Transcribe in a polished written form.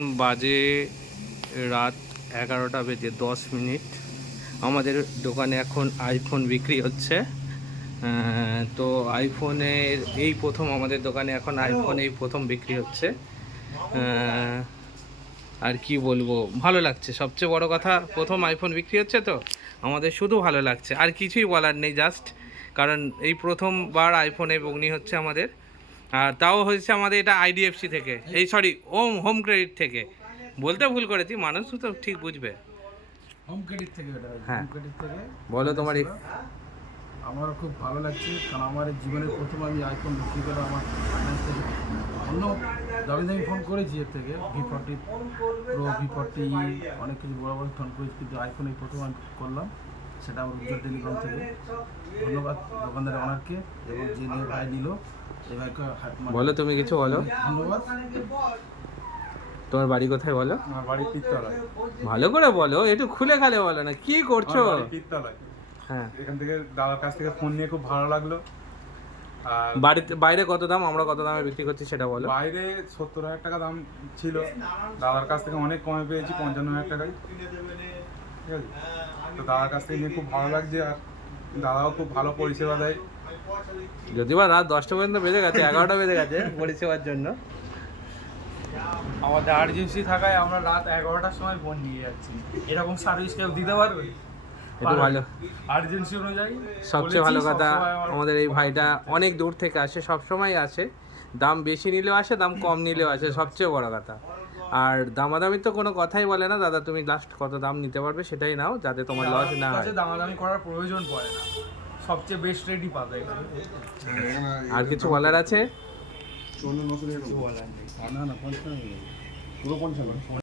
বাজে রাত 11টা বেজে 10 মিনিট। আমাদের দোকানে এখন আইফোন বিক্রি হচ্ছে। তো আইফোনের এই প্রথম আমাদের দোকানে এখন আইফোন এই প্রথম বিক্রি হচ্ছে। আর কি বলবো, ভালো লাগছে। সবচেয়ে বড় কথা, প্রথম আইফোন বিক্রি হচ্ছে তো আমাদের শুধু ভালো লাগছে, আর কিছুই বলার নেই। জাস্ট কারণ এই প্রথমবার আইফোনে বগ্নি হচ্ছে আমাদের। আর তাও হয়েছে আমাদের এটা আইডিএফসি থেকে, এই সরি হোম ক্রেডিট থেকে। বলতে ভুল করেছি, মানুষ তো ঠিক বুঝবে। হোম ক্রেডিট থেকে এটা হ্যাঁ, হোম ক্রেডিট থেকে বলো তোমার আমারও খুব ভালো লাগছে, কারণ আমার জীবনের প্রথম আমি আইফোন বিক্রি করে আমার ফাইন্যান্স থেকে অন্য দামি দামি ফোন করেছি, এর থেকে V40 প্রো, V40 অনেক কিছু বড় বড় ফোন করেছি, কিন্তু আইফোন এই প্রথম আমি করলাম, সেটা আমার উজ্জ্বল টেলিকম থেকে। ধন্যবাদ দোকানদারের অনারকে এবং যে ভাই নিল এই ভাইকে। বলো, তুমি কিছু বলো। ধন্যবাদ। তোমার বাড়ি কোথায় বলো? আমার বাড়ি পিত্তলায়। ভালো করে বলো, একটু খুলে খালে বলো না, কি করছো? পিত্তলায়। হ্যাঁ, এখান থেকে দাদার কাছ থেকে ফোন নিয়ে খুব ভালো লাগলো। আর বাড়িতে বাইরে কত দাম, আমরা কত দামে বিক্রি করছি সেটা বলো। বাইরে 70,000 টাকা দাম ছিল, দাদার কাছ থেকে অনেক কমে পেয়েছি 55,000 টাকায়। ঠিক আছে, তো দাদার কাছ থেকে নিয়ে খুব ভালো লাগছে, আর দাদাও খুব ভালো পরিষেবা দেয়। যদিও বা রাত 10টা পর্যন্ত বেজে গেছে, 11টা বেজে গেছে পরিষেবার জন্য। আমাদের আর্জেন্সি থাকায় আমরা রাত 11টার সময় ফোন নিয়ে যাচ্ছি। এরকম সার্ভিস কেউ দিতে পারবে? একটু ভালো। আর্জেন্সি অনুযায়ী সবচেয়ে ভালো বলেছি, কথা, সবসময় আমার আমাদের এই ভাইটা অনেক দূর থেকে আসে, সব সময় আসে। দাম বেশি নিলেও আসে, দাম কম নিলেও আসে, সবচেয়ে বড় কথা। আর দামাদামি তো কোনো কথাই বলে না। দাদা, তুমি লাস্ট কত দাম নিতে পারবে সেটাই নাও, যাতে তোমার লস না হয়। কাছে দামাদামি করার প্রয়োজন পড়ে না, সবচেয়ে বেস্ট রেটই পাবে এখানে। আর কিছু বলার আছে? কিছু বলার নেই। না না 55 পুরো 55।